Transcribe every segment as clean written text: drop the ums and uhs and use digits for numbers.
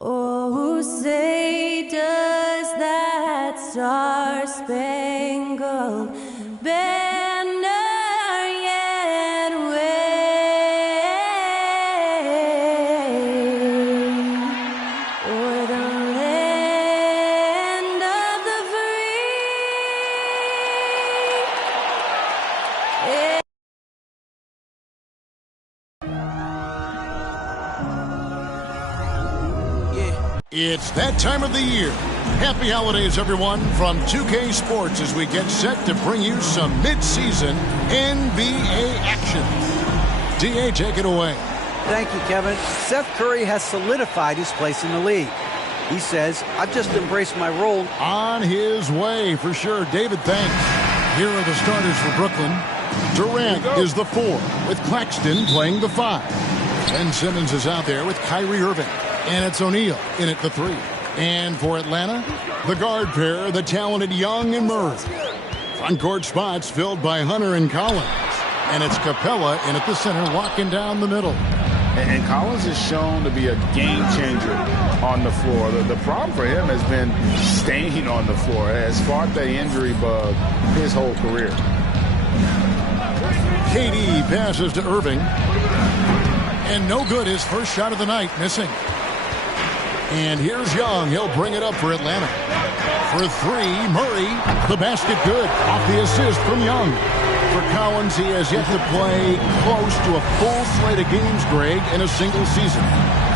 Oh, say does that star-spangled banner yet wave o'er the land of the free? It's that time of the year. Happy holidays, everyone, from 2K Sports as we get set to bring you some mid-season NBA action. D.A., take it away. Thank you, Kevin. Seth Curry has solidified his place in the league. He says, I've just embraced my role. On his way, for sure. David, thanks. Here are the starters for Brooklyn. Durant is the 4, with Claxton playing the 5. Ben Simmons is out there with Kyrie Irving. And it's O'Neal in at the 3. And for Atlanta, the guard pair, the talented Young and Murray. Front court spots filled by Hunter and Collins. And it's Capella in at the center, walking down the middle. And Collins is shown to be a game changer on the floor. The problem for him has been staying on the floor. Has fought the injury bug his whole career. KD passes to Irving. And no good, his first shot of the night, missing. And here's Young. He'll bring it up for Atlanta. For 3, Murray. The basket good. Off the assist from Young. For Collins, he has yet to play close to a full slate of games, Greg, in a single season.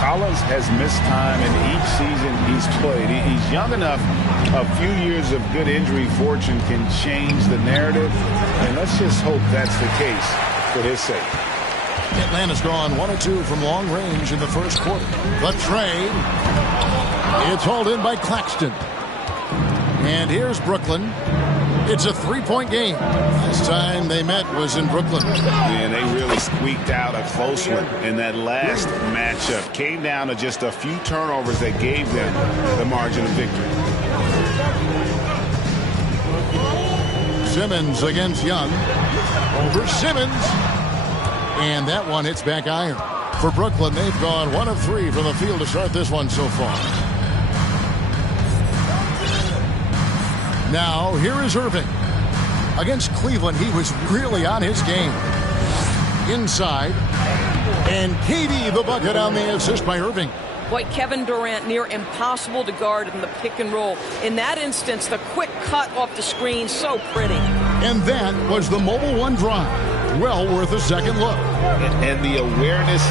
Collins has missed time in each season he's played. He's young enough. A few years of good injury fortune can change the narrative. And let's just hope that's the case for his sake. Atlanta's gone 1 of 2 from long range in the first quarter. But Trae, it's hauled in by Claxton. And here's Brooklyn. It's a 3-point game. Last time they met was in Brooklyn. And they really squeaked out a close one in that last matchup. Came down to just a few turnovers that gave them the margin of victory. Simmons against Young. Over Simmons. And that one hits back iron. For Brooklyn, they've gone 1 of 3 from the field to start this one so far. Now, here is Irving. Against Cleveland, he was really on his game. Inside. And KD, the bucket on the assist by Irving. Boy, Kevin Durant near impossible to guard in the pick and roll. In that instance, the quick cut off the screen, so pretty. And that was the Mobile One drive. Well worth a second look. And the awareness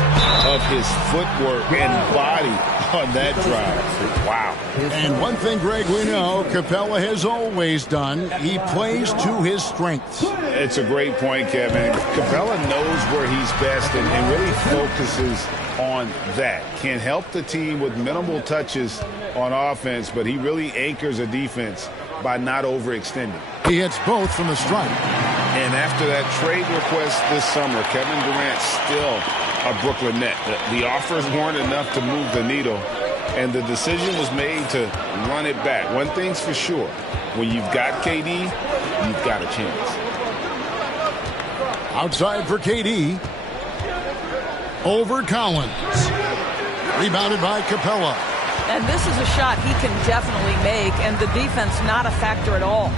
of his footwork and body on that drive. Wow. And one thing, Greg, we know Capella has always done. He plays to his strengths. It's a great point, Kevin. Capella knows where he's best and really focuses on that. Can help the team with minimal touches on offense, but he really anchors a defense by not overextending. He hits both from the stripe. And after that trade request this summer, Kevin Durant's still a Brooklyn net. The offers weren't enough to move the needle, and the decision was made to run it back. One thing's for sure, when you've got KD, you've got a chance. Outside for KD. Over Collins. Rebounded by Capella. And this is a shot he can definitely make, and the defense not a factor at all.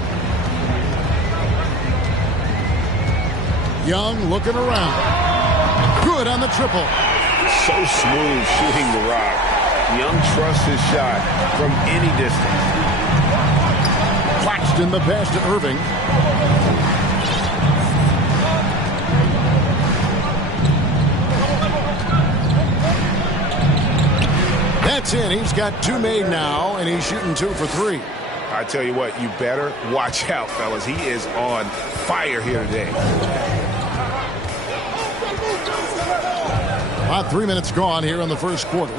Young looking around. Good on the triple. So smooth shooting the rock. Young trusts his shot from any distance. Claxton the pass to Irving. That's in. He's got 2 made now, and he's shooting 2 for 3. I tell you what, you better watch out, fellas. He is on fire here today. About 3 minutes gone here in the first quarter.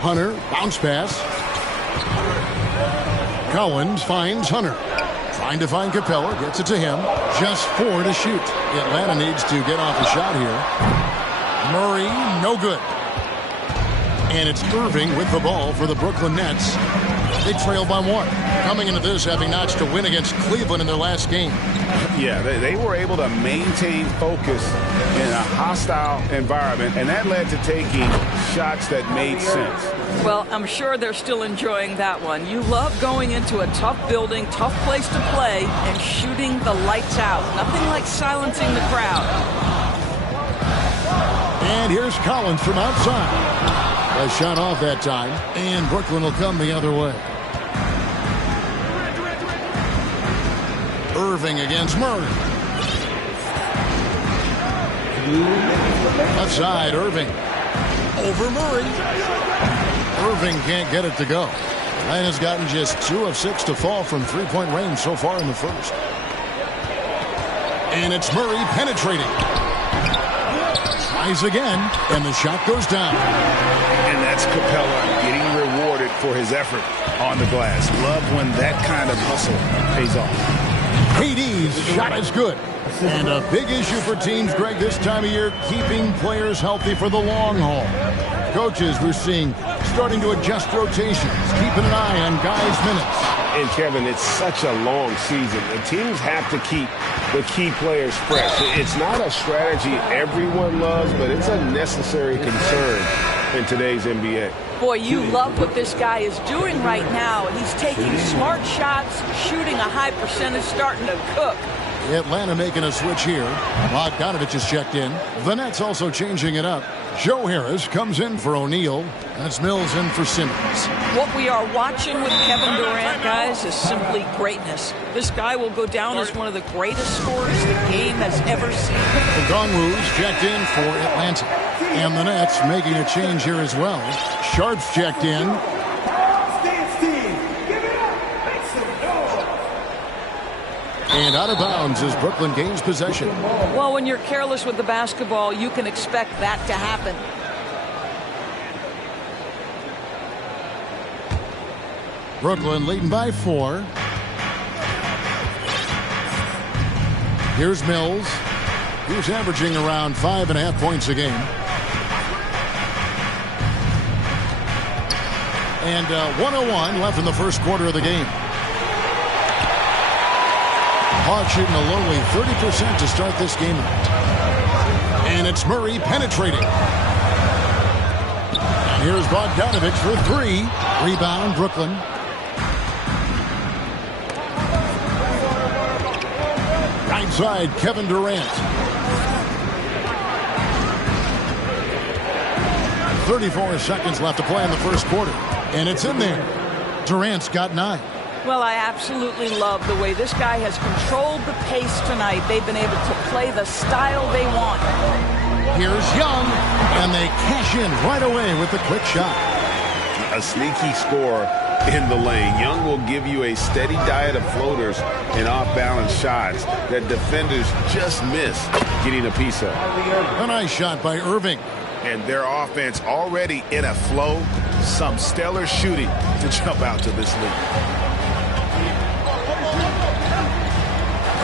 Hunter, bounce pass. Collins finds Hunter. Trying to find Capella, gets it to him. Just 4 to shoot. Atlanta needs to get off a shot here. Murray, no good. And it's Irving with the ball for the Brooklyn Nets. They trail by 1. Coming into this, having notched a win against Cleveland in their last game. Yeah, they were able to maintain focus in a hostile environment, and that led to taking shots that made sense. Well, I'm sure they're still enjoying that one. You love going into a tough building, tough place to play, and shooting the lights out. Nothing like silencing the crowd. And here's Collins from outside. A shot off that time, and Brooklyn will come the other way. Irving against Murray. Left side, Irving. Over Murray. Irving can't get it to go. And has gotten just 2 of 6 to fall from three-point range so far in the first. And it's Murray penetrating. Tries again, and the shot goes down. And that's Capella getting rewarded for his effort on the glass. Love when that kind of hustle pays off. KD's shot is good. And a big issue for teams, Greg, this time of year, keeping players healthy for the long haul. Coaches, we're seeing, starting to adjust rotations, keeping an eye on guys' minutes. And, Kevin, it's such a long season. The teams have to keep the key players fresh. It's not a strategy everyone loves, but it's a necessary concern in today's NBA. Boy, you love what this guy is doing right now. He's taking smart shots, shooting a high percentage, starting to cook. Atlanta making a switch here. Bogdanovich is checked in. The Nets also changing it up. Joe Harris comes in for O'Neal. And it's Mills in for Simmons. What we are watching with Kevin Durant, guys, is simply greatness. This guy will go down as one of the greatest scorers the game has ever seen. Okongwu's checked in for Atlanta. And the Nets making a change here as well. Sharp's checked in. And out of bounds as Brooklyn gains possession. Well, when you're careless with the basketball, you can expect that to happen. Brooklyn leading by 4. Here's Mills. He's averaging around 5.5 points a game. And 1:01 left in the first quarter of the game. Hawks shooting a lowly 30% to start this game out. And it's Murray penetrating. And here's Bogdanovich for 3. Rebound, Brooklyn. Right side, Kevin Durant. 34 seconds left to play in the first quarter. And it's in there. Durant's got 9. Well, I absolutely love the way this guy has controlled the pace tonight. They've been able to play the style they want. Here's Young, and they cash in right away with the quick shot. A sneaky score in the lane. Young will give you a steady diet of floaters and off-balance shots that defenders just miss getting a piece of. A nice shot by Irving. And their offense already in a flow. Some stellar shooting to jump out to this league.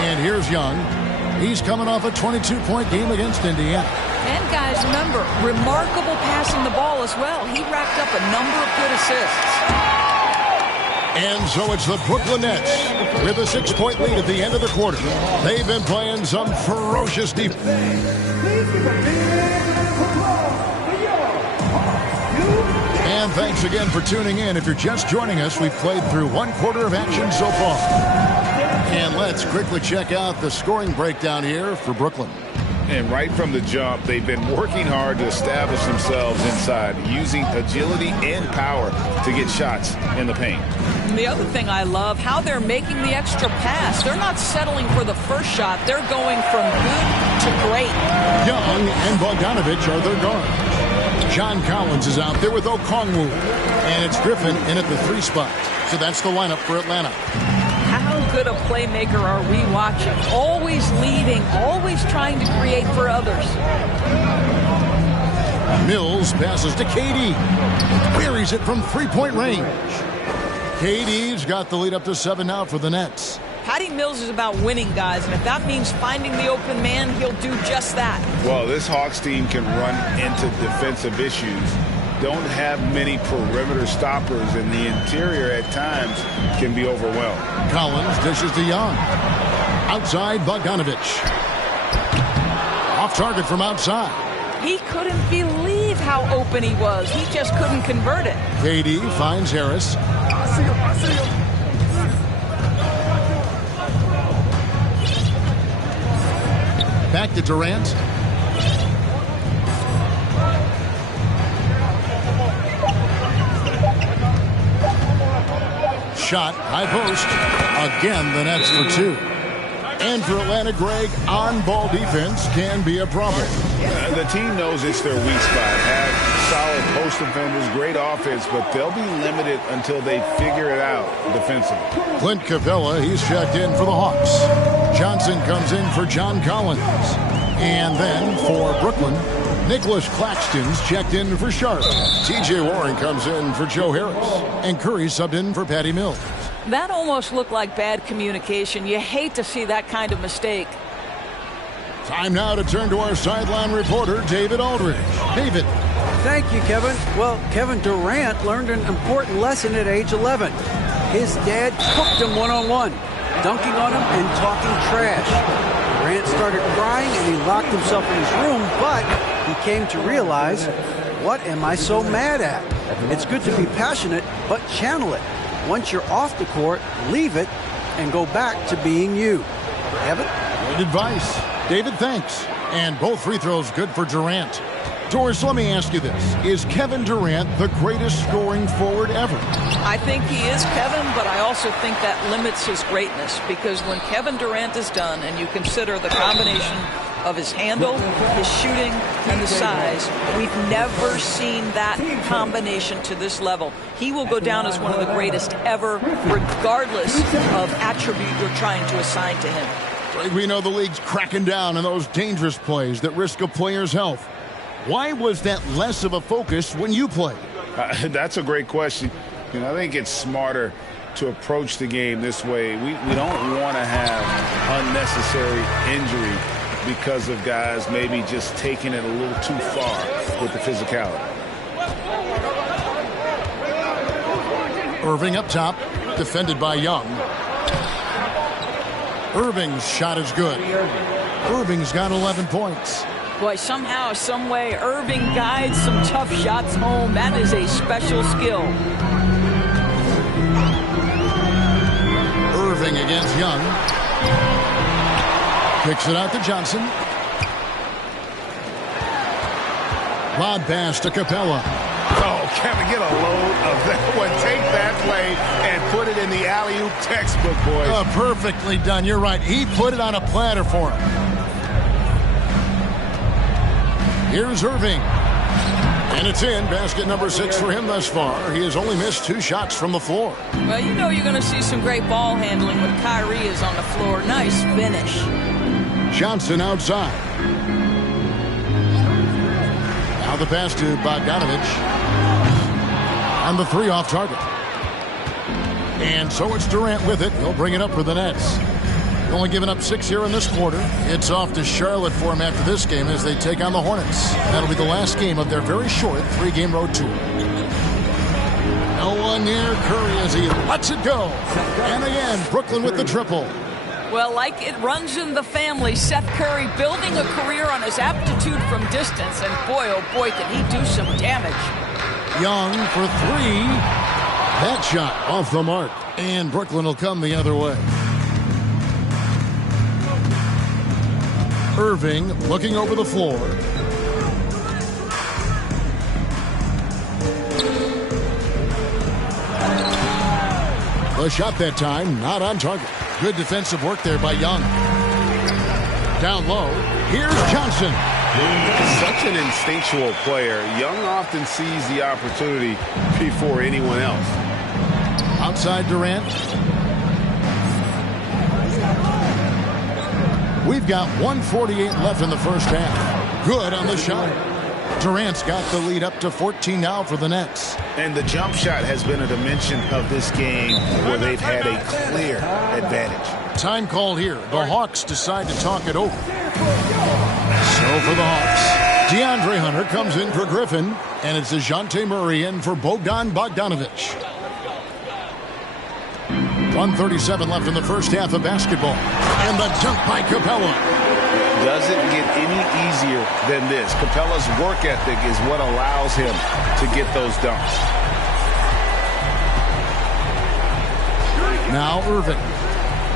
And here's Young. He's coming off a 22-point game against Indiana. And guys, remember, remarkable passing the ball as well. He racked up a number of good assists. And so it's the Brooklyn Nets with a 6-point lead at the end of the quarter. They've been playing some ferocious defense. And thanks again for tuning in. If you're just joining us, we've played through 1 quarter of action so far. And let's quickly check out the scoring breakdown here for Brooklyn. And right from the jump, they've been working hard to establish themselves inside, using agility and power to get shots in the paint. And the other thing I love, how they're making the extra pass. They're not settling for the first shot. They're going from good to great. Young and Bogdanovich are their guards. John Collins is out there with Okongwu. And it's Griffin in at the 3 spot. So that's the lineup for Atlanta. How good a playmaker are we watching? Always leading, always trying to create for others. Mills passes to KD. Buries it from 3-point range. KD's got the lead up to 7 now for the Nets. Patty Mills is about winning, guys, and if that means finding the open man, he'll do just that. Well, this Hawks team can run into defensive issues don't have many perimeter stoppers, and the interior at times can be overwhelmed. Collins dishes to Young. Outside, Bogdanovich. Off target from outside. He couldn't believe how open he was. He just couldn't convert it. KD finds Harris. Back to Durant. Shot, high post. Again, the Nets for two. And for Atlanta, Greg, on-ball defense can be a problem. The team knows it's their weak spot. Have solid post defenders, great offense, but they'll be limited until they figure it out defensively. Clint Capella, he's checked in for the Hawks. Johnson comes in for John Collins. And then for Brooklyn, Nicholas Claxton's checked in for Sharp. T.J. Warren comes in for Joe Harris. And Curry subbed in for Patty Mills. That almost looked like bad communication. You hate to see that kind of mistake. Time now to turn to our sideline reporter, David Aldridge. David. Thank you, Kevin. Well, Kevin Durant learned an important lesson at age 11. His dad cooked him one-on-one, dunking on him and talking trash. Durant started crying and he locked himself in his room, but he came to realize, what am I so mad at? It's good to be passionate, but channel it. Once you're off the court, leave it and go back to being you. Kevin? Good advice. David, thanks. And both free throws good for Durant. Doris, let me ask you this. Is Kevin Durant the greatest scoring forward ever? I think he is, Kevin, but I also think that limits his greatness, because when Kevin Durant is done and you consider the combination of his handle, his shooting, and the size, we've never seen that combination to this level. He will go down as one of the greatest ever, regardless of attribute you're trying to assign to him. We know the league's cracking down on those dangerous plays that risk a player's health. Why was that less of a focus when you played? That's a great question. I think it's smarter to approach the game this way. We don't want to have unnecessary injury because of guys maybe just taking it a little too far with the physicality. Irving up top, defended by Young. Irving's shot is good. Irving's got 11 points. Boy, somehow, some way, Irving guides some tough shots home. That is a special skill. Irving against Young. Kicks it out to Johnson. Lob pass to Capella. Oh, Kevin, get a load of that one. Take that play and put it in the alley-oop textbook, boys. Perfectly done. You're right. He put it on a platter for him. Here's Irving. And it's in. Basket number 6 for him thus far. He has only missed 2 shots from the floor. Well, you know you're going to see some great ball handling when Kyrie is on the floor. Nice finish. Johnson outside. Now the pass to Bogdanovich. And the 3 off target. And so it's Durant with it. He'll bring it up for the Nets. Only giving up 6 here in this quarter. It's off to Charlotte for him after this game as they take on the Hornets. That'll be the last game of their very short 3-game road tour. No one near Curry as he lets it go. And again, Brooklyn with the triple. Well, like it runs in the family, Seth Curry building a career on his aptitude from distance. And boy, oh boy, can he do some damage. Young for 3. That shot off the mark. And Brooklyn will come the other way. Irving looking over the floor. The shot that time, not on target. Good defensive work there by Young. Down low, here's Johnson. Such an instinctual player. Young often sees the opportunity before anyone else. Outside Durant. We've got 1:48 left in the first half. Good on the shot. Durant's got the lead up to 14 now for the Nets. And the jump shot has been a dimension of this game where they've had a clear advantage. Time called here. The Hawks decide to talk it over. So for the Hawks, DeAndre Hunter comes in for Griffin, and it's DeJounte Murray in for Bogdan Bogdanovic. 1:37 left in the first half of basketball. And the dunk by Capella. Doesn't get any easier than this. Capella's work ethic is what allows him to get those dunks. Now Irving.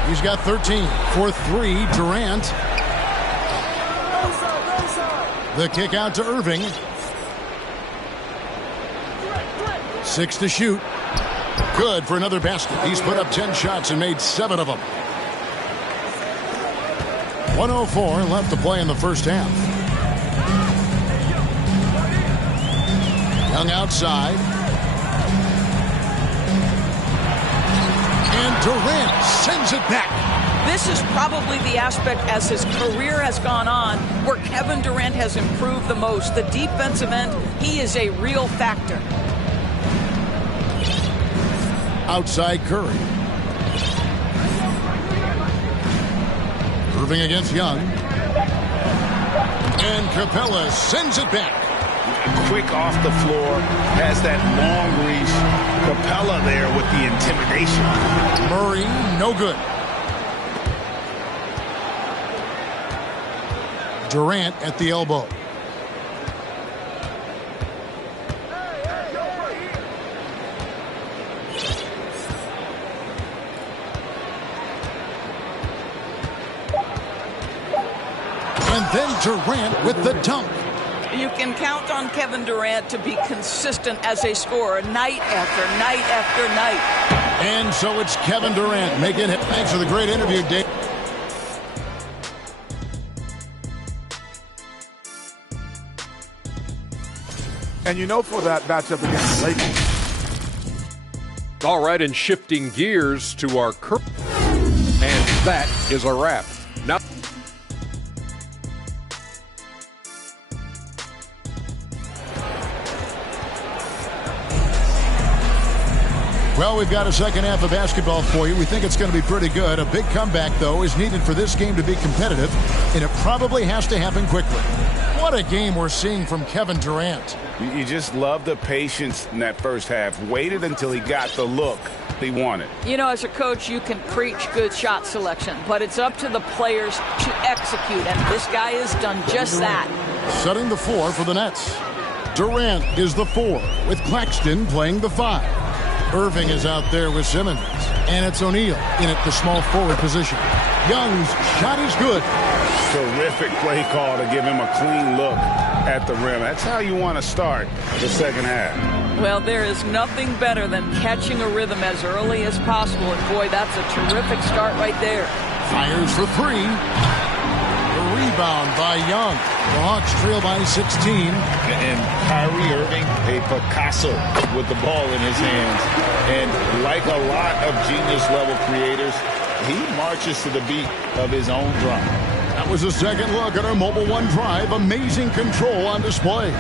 He's got 13 for 3. Durant. The kick out to Irving. 6 to shoot. Good for another basket. He's put up 10 shots and made 7 of them. 1:04 left to play in the first half. Young outside. And Durant sends it back. This is probably the aspect as his career has gone on where Kevin Durant has improved the most. The defensive end, he is a real factor. Outside Curry. Irving against Young. And Capella sends it back. Quick off the floor, has that long reach. Capella there with the intimidation. Murray, no good. Durant at the elbow. And then Durant with the dunk. You can count on Kevin Durant to be consistent as a scorer night after night after night. And so it's Kevin Durant making it. Thanks for the great interview, Dave. And you know, for that matchup against the Lakers. All right, and shifting gears to our current. And that is a wrap. Now. Well, we've got a second half of basketball for you. We think it's going to be pretty good. A big comeback, though, is needed for this game to be competitive, and it probably has to happen quickly. What a game we're seeing from Kevin Durant. You just love the patience in that first half. Waited until he got the look he wanted. You know, as a coach, you can preach good shot selection, but it's up to the players to execute, and this guy has done just that. Setting the floor for the Nets. Durant is the 4, with Claxton playing the 5. Irving is out there with Simmons. And it's O'Neal in at the small forward position. Young's shot is good. Terrific play call to give him a clean look at the rim. That's how you want to start the second half. Well, there is nothing better than catching a rhythm as early as possible. And boy, that's a terrific start right there. Fires for 3. The rebound by Young. The Hawks trail by 16. And Kyrie Irving, a Picasso with the ball in his hands. And like a lot of genius-level creators, he marches to the beat of his own drum. That was a second look at our Mobile One Drive. Amazing control on display.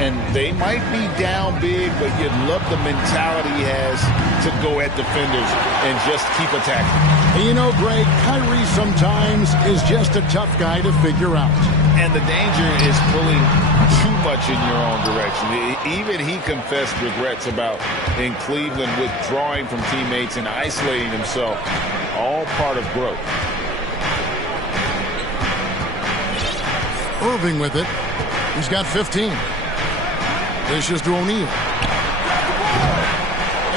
And they might be down big, but you love the mentality he has to go at defenders and just keep attacking. And you know, Greg, Kyrie sometimes is just a tough guy to figure out. And the danger is pulling too much in your own direction. Even he confessed regrets about in Cleveland withdrawing from teammates and isolating himself. All part of growth. Irving with it. He's got 15. Dishes to O'Neal.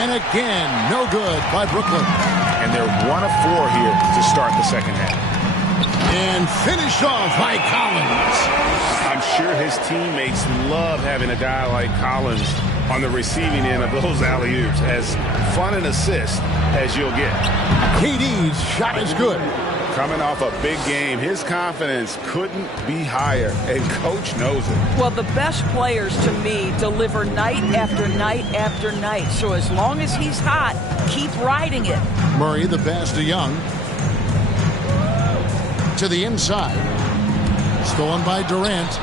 And again, no good by Brooklyn. And they're 1 of 4 here to start the second half. And finished off by Collins. I'm sure his teammates love having a guy like Collins on the receiving end of those alley-oops. As fun an assist as you'll get. KD's shot is good. Coming off a big game, his confidence couldn't be higher, and Coach knows it. Well, the best players, to me, deliver night after night after night. So as long as he's hot, keep riding it. Murray, the pass to Young. To the inside. Stolen by Durant.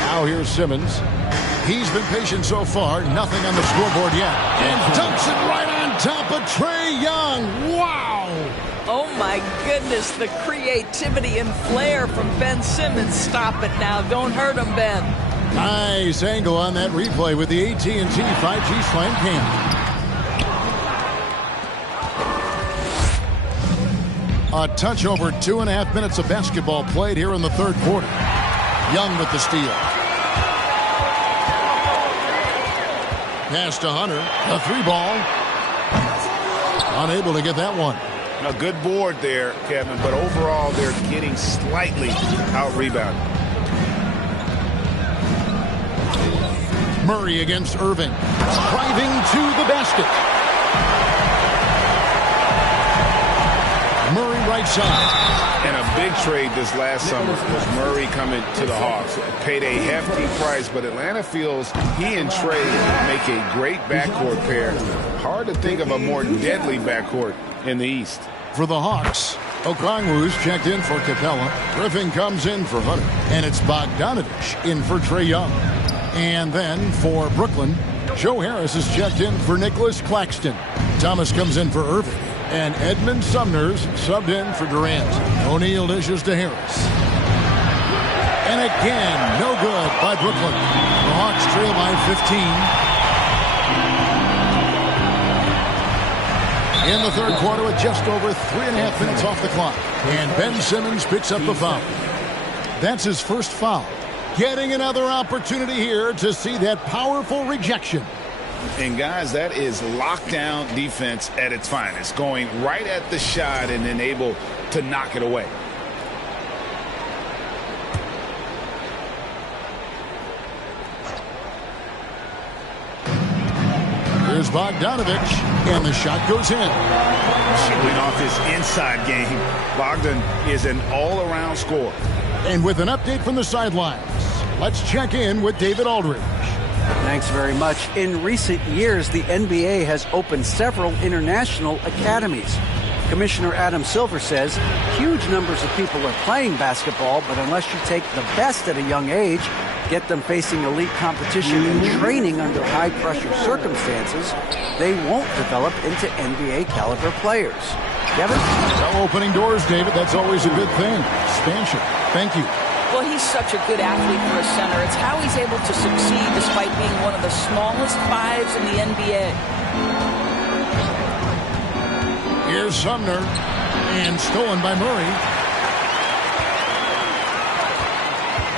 Now here's Simmons. He's been patient so far. Nothing on the scoreboard yet. And dunks it right on top of Trae Young. Wow! Oh my goodness, the creativity and flair from Ben Simmons. Stop it now. Don't hurt him, Ben. Nice angle on that replay with the AT&T 5G Slam Cam. A touch over 2.5 minutes of basketball played here in the third quarter. Young with the steal. Pass to Hunter. A 3-ball. Unable to get that one. A good board there, Kevin, but overall they're getting slightly out-rebounded. Murray against Irving. Driving to the basket. Murray right side. And a big trade this last summer was Murray coming to the Hawks. Paid a hefty price, but Atlanta feels he and Trae make a great backcourt pair. Hard to think of a more deadly backcourt in the East. For the Hawks, Okongwu's checked in for Capella. Griffin comes in for Hunter. And it's Bogdanovich in for Trae Young. And then for Brooklyn, Joe Harris is checked in for Nicholas Claxton. Thomas comes in for Irving. And Edmund Sumner's subbed in for Durant. O'Neal dishes to Harris. And again, no good by Brooklyn. The Hawks trail by 15. In the third quarter with just over 3.5 minutes off the clock. And Ben Simmons picks up the foul. That's his first foul. Getting another opportunity here to see that powerful rejection. And guys, that is lockdown defense at its finest. Going right at the shot and then able to knock it away. Here's Bogdanovich, and the shot goes in. Showing off his inside game, Bogdan is an all-around scorer. And with an update from the sidelines, let's check in with David Aldridge. Thanks very much. In recent years, the NBA has opened several international academies. Commissioner Adam Silver says huge numbers of people are playing basketball, but unless you take the best at a young age, get them facing elite competition and training under high-pressure circumstances, they won't develop into NBA-caliber players. Kevin? So opening doors, David. That's always a good thing. Expansion. Thank you. Well, he's such a good athlete for a center. It's how he's able to succeed despite being one of the smallest fives in the NBA. Here's Sumner, and stolen by Murray.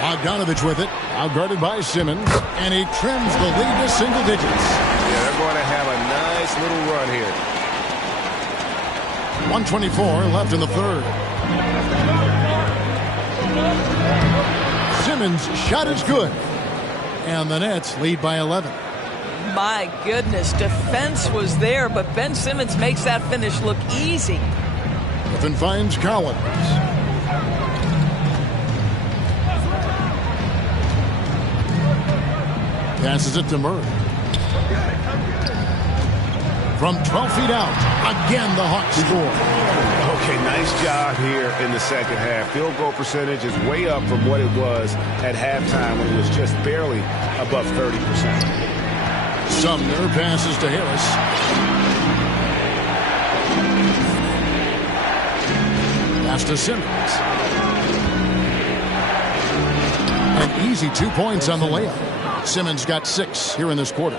Bogdanovich with it, outguarded by Simmons, and he trims the lead to single digits. Yeah, they're going to have a nice little run here. 1:24 left in the third. Simmons' shot is good, and the Nets lead by 11. My goodness, defense was there, but Ben Simmons makes that finish look easy. Griffin finds Collins. Passes it to Murray. From 12 feet out, again the Hawks score. Okay, nice job here in the second half. Field goal percentage is way up from what it was at halftime when it was just barely above 30%. Sumner passes to Harris. Pass to Simmons. An easy 2 points on the layup. Simmons got 6 here in this quarter.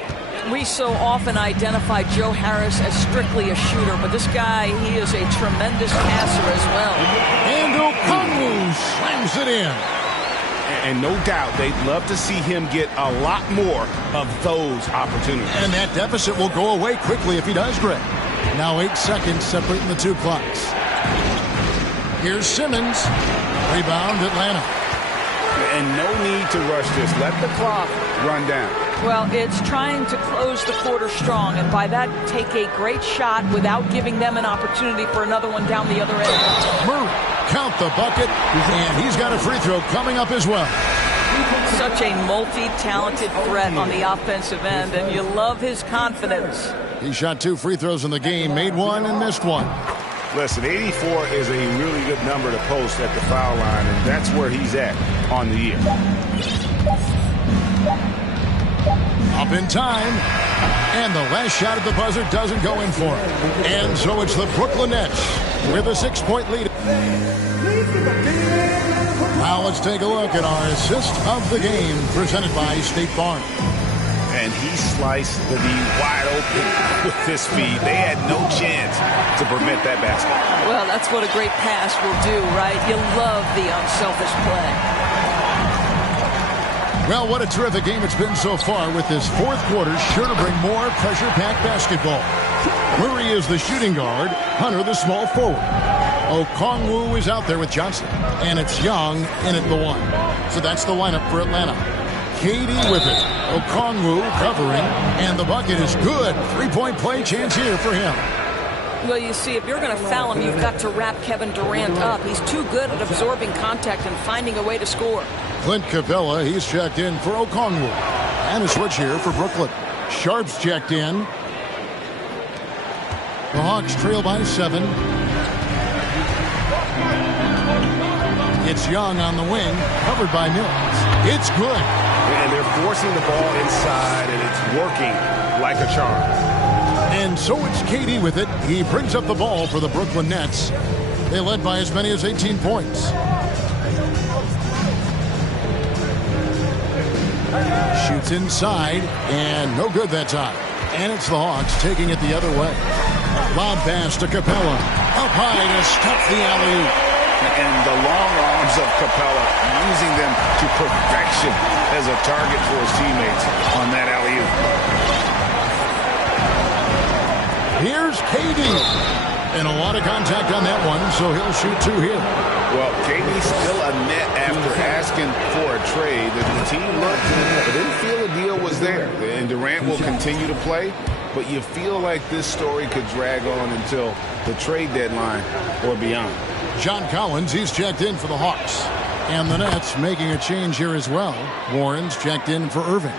We so often identify Joe Harris as strictly a shooter, but this guy, he is a tremendous passer as well. And Okongwu slams it in. And no doubt they'd love to see him get a lot more of those opportunities. And that deficit will go away quickly if he does, Greg. Now 8 seconds separating the two clocks. Here's Simmons. Rebound, Atlanta. And no need to rush this. Let the clock run down. Well, it's trying to close the quarter strong, and by that, take a great shot without giving them an opportunity for another one down the other end. Murray, count the bucket, and he's got a free throw coming up as well. Such a multi-talented threat on the offensive end, and you love his confidence. He shot 2 free throws in the game, made 1 and missed 1. Listen, 84 is a really good number to post at the foul line, and that's where he's at on the year. Up in time. And the last shot at the buzzer doesn't go in for him. And so it's the Brooklyn Nets with a 6-point lead. Now let's take a look at our assist of the game presented by State Farm. And he sliced the D wide open with his feet. They had no chance to prevent that basket. Well, that's what a great pass will do, right? You love the unselfish play. Well, what a terrific game it's been so far, with this fourth quarter sure to bring more pressure-packed basketball. Murray is the shooting guard, Hunter the small forward. Okongwu is out there with Johnson, and it's Young in at the 1. So that's the lineup for Atlanta. KD with it. Okongwu covering, and the bucket is good. 3-point play chance here for him. Well, you see, if you're going to foul him, you've got to wrap Kevin Durant up. He's too good at absorbing contact and finding a way to score. Clint Capella, he's checked in for Okongwu. And a switch here for Brooklyn. Sharp's checked in. The Hawks trail by 7. It's Young on the wing, covered by Mills. It's good. And they're forcing the ball inside, and it's working like a charm. And so it's KD with it. He brings up the ball for the Brooklyn Nets. They led by as many as 18 points. Shoots inside, and no good that time. And it's the Hawks taking it the other way. Lob pass to Capella. Up high to stop the alley-oop. And the long arms of Capella, using them to perfection as a target for his teammates on that alley-oop. Here's KD. And a lot of contact on that one, so he'll shoot 2 here. Well, KD's still a net after asking for a trade. The team looked, but didn't feel a deal was there. And Durant will continue to play, but you feel like this story could drag on until the trade deadline or beyond. John Collins, he's checked in for the Hawks. And the Nets making a change here as well. Warren's checked in for Irving.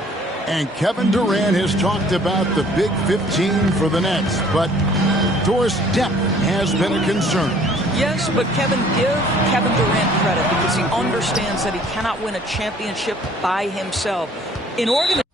And Kevin Durant has talked about the Big 15 for the Nets. But Doris' depth has been a concern. Yes, but Kevin Durant credit, because he understands that he cannot win a championship by himself. In organization,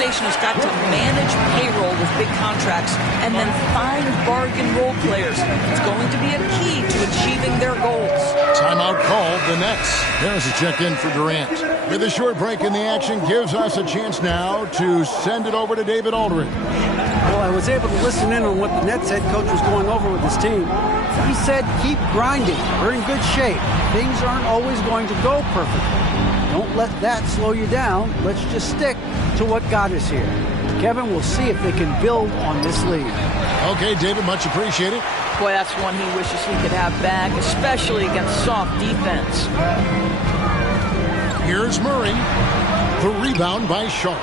has got to manage payroll with big contracts and then find bargain role players. It's going to be a key to achieving their goals. Timeout called, the Nets. There's a check-in for Durant. With a short break in the action, gives us a chance now to send it over to David Aldridge. Well, I was able to listen in on what the Nets head coach was going over with his team. He said, keep grinding. We're in good shape. Things aren't always going to go perfectly. Don't let that slow you down. Let's just stick to what got us here. Kevin, we'll see if they can build on this lead. Okay, David, much appreciated. Boy, that's one he wishes he could have back, especially against soft defense. Here's Murray. The rebound by Sharp.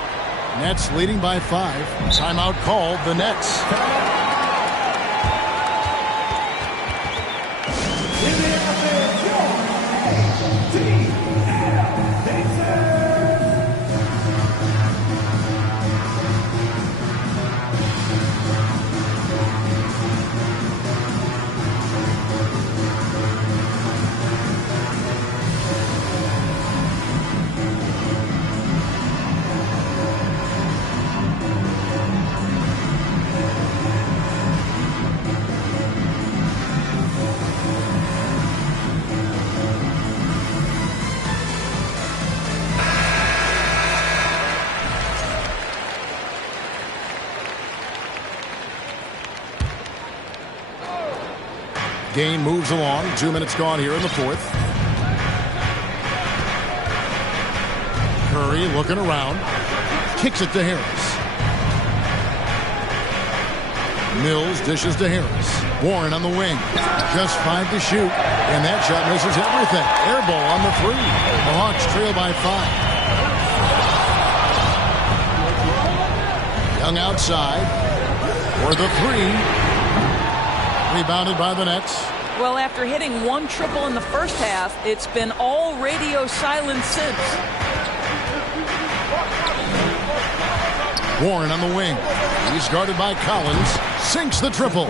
Nets leading by 5. Timeout called the Nets. Game moves along. 2 minutes gone here in the fourth. Curry looking around. Kicks it to Harris. Mills dishes to Harris. Warren on the wing. Just 5 to shoot. And that shot misses everything. Air ball on the 3. The Hawks trail by 5. Young outside. For the 3. Rebounded by the Nets. Well, after hitting 1 triple in the first half, it's been all radio silence since. Warren on the wing. He's guarded by Collins. Sinks the triple.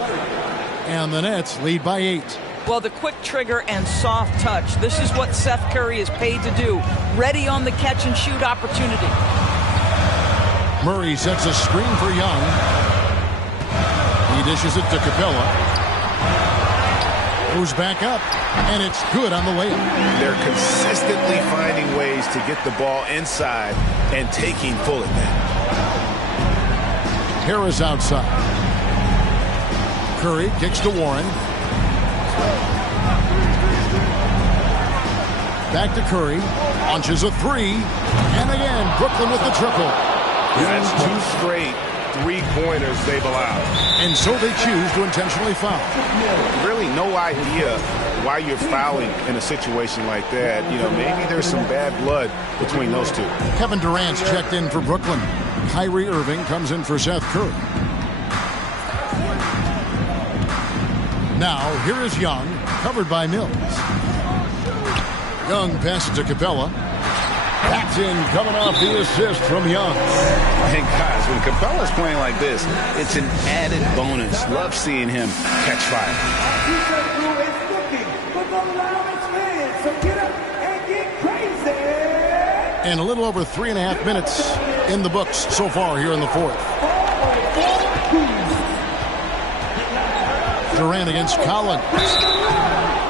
And the Nets lead by 8. Well, the quick trigger and soft touch. This is what Seth Curry is paid to do. Ready on the catch and shoot opportunity. Murray sets a screen for Young. He dishes it to Capella. Goes back up, and it's good on the layup. They're consistently finding ways to get the ball inside and taking full advantage. Harris outside. Curry kicks to Warren. Back to Curry. Launches a 3. And again, Brooklyn with the triple. That's 2 straight 3-pointers they've allowed. And so they choose to intentionally foul. Really no idea why you're fouling in a situation like that. You know, maybe there's some bad blood between those two. Kevin Durant's checked in for Brooklyn. Kyrie Irving comes in for Seth Curry. Now, here is Young, covered by Mills. Young passes to Capella. That's in, coming off the assist from Young. And guys, when Capella's playing like this, it's an added bonus. Love seeing him catch fire. And a little over 3.5 minutes in the books so far here in the fourth. Durant against Collins.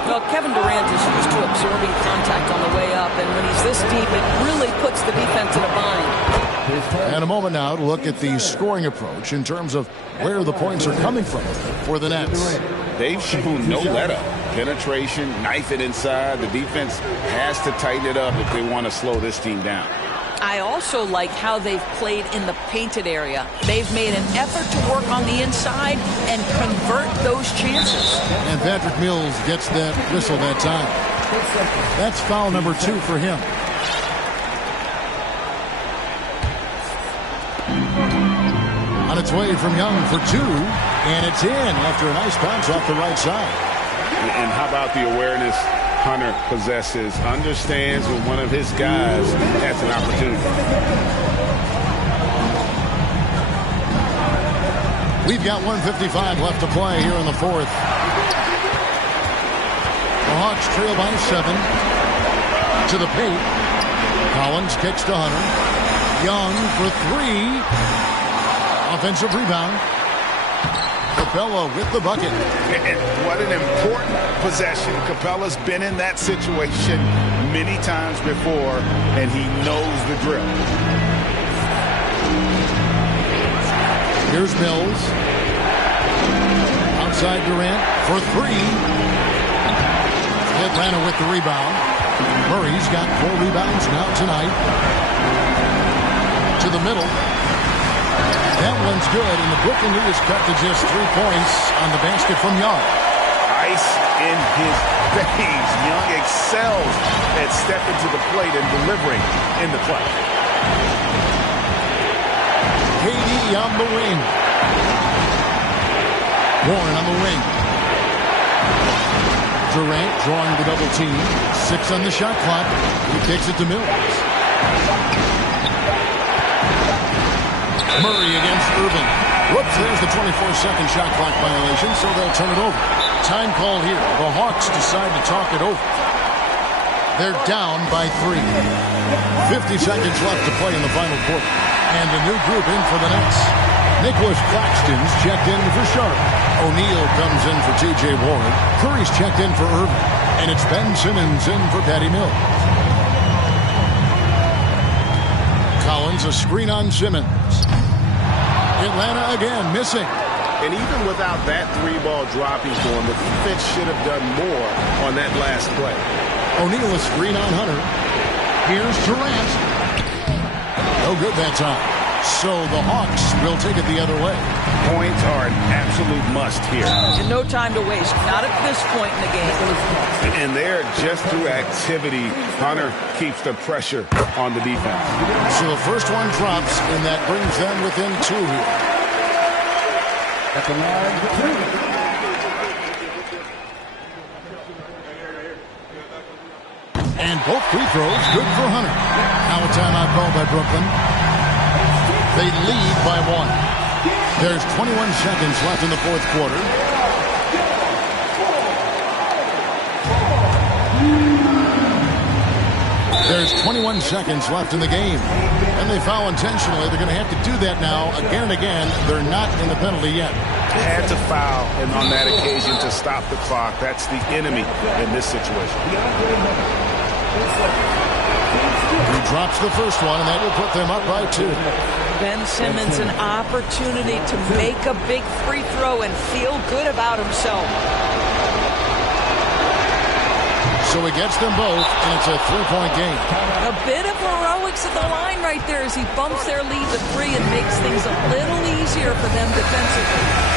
Well, Kevin Durant is used to absorbing contact on the way up, and when he's this deep, it really puts the defense in a bind. And a moment now to look at the scoring approach in terms of where the points are coming from for the Nets. They've shown no let-up. Penetration, knife it inside. The defense has to tighten it up if they want to slow this team down. I also like how they've played in the painted area. They've made an effort to work on the inside and convert those chances. And Patrick Mills gets that whistle that time. That's foul number 2 for him. On its way from Young for 2, and it's in after a nice bounce off the right side. And how about the awareness Hunter possesses, understands when one of his guys has an opportunity. We've got 1:55 left to play here in the fourth. The Hawks trail by 7. To the paint. Collins kicks to Hunter. Young for 3. Offensive rebound. Capella with the bucket. And what an important possession. Capella's been in that situation many times before, and he knows the drill. Here's Mills. Outside Durant for 3. Atlanta with the rebound. Murray's got 4 rebounds now tonight. To the middle. That one's good, and the Brooklyn lead is cut to just 3 points on the basket from Young. Ice in his veins. Young excels at stepping to the plate and delivering in the clutch. KD on the wing. Warren on the wing. Durant drawing the double team. 6 on the shot clock. He kicks it to Mills. Murray against Irvin. Whoops, there's the 24-second shot clock violation, so they'll turn it over. Time call here. The Hawks decide to talk it over. They're down by 3. 50 seconds left to play in the final quarter. And a new group in for the Nets. Nicholas Claxton's checked in for Sharp. O'Neal comes in for T.J. Warren. Curry's checked in for Irvin. And it's Ben Simmons in for Patty Mills. Collins, a screen on Simmons. Atlanta again missing. And even without that 3-ball dropping for him, the defense should have done more on that last play. O'Neal a screen on Hunter. Here's Durant. No good that time. So the Hawks will take it the other way. Points are an absolute must here. And no time to waste. Not at this point in the game. And there, just through activity, Hunter keeps the pressure on the defense. So the first one drops, and that brings them within 2 here. At the line, and both free throws good for Hunter. Now a timeout called by Brooklyn. They lead by 1. There's 21 seconds left in the fourth quarter. There's 21 seconds left in the game. And they foul intentionally. They're going to have to do that now again and again. They're not in the penalty yet. Had to foul and on that occasion to stop the clock. That's the enemy in this situation. He drops the first one, and that will put them up by 2. Ben Simmons, an opportunity to make a big free throw and feel good about himself. So he gets them both, and it's a 3-point game. A bit of heroics at the line right there as he bumps their lead to 3 and makes things a little easier for them defensively.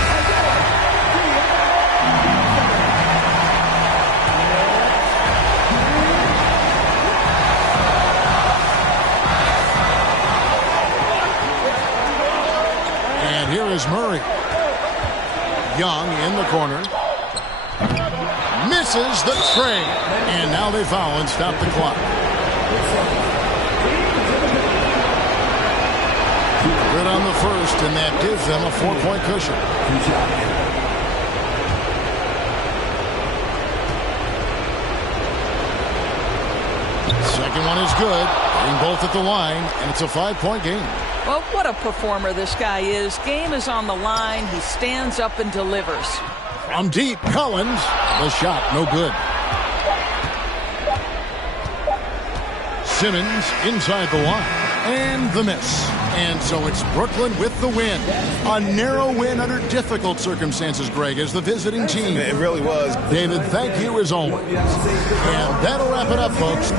Here is Murray. Young in the corner. Misses the Trae. And now they foul and stop the clock. Good on the first, and that gives them a 4-point cushion. Second one is good. Getting both at the line, and it's a 5-point game. Well, what a performer this guy is. Game is on the line. He stands up and delivers. From deep, Collins. The shot, no good. Simmons inside the line. And the miss. And so it's Brooklyn with the win. A narrow win under difficult circumstances, Greg, as the visiting team. It really was. David, thank you as always. And that'll wrap it up, folks.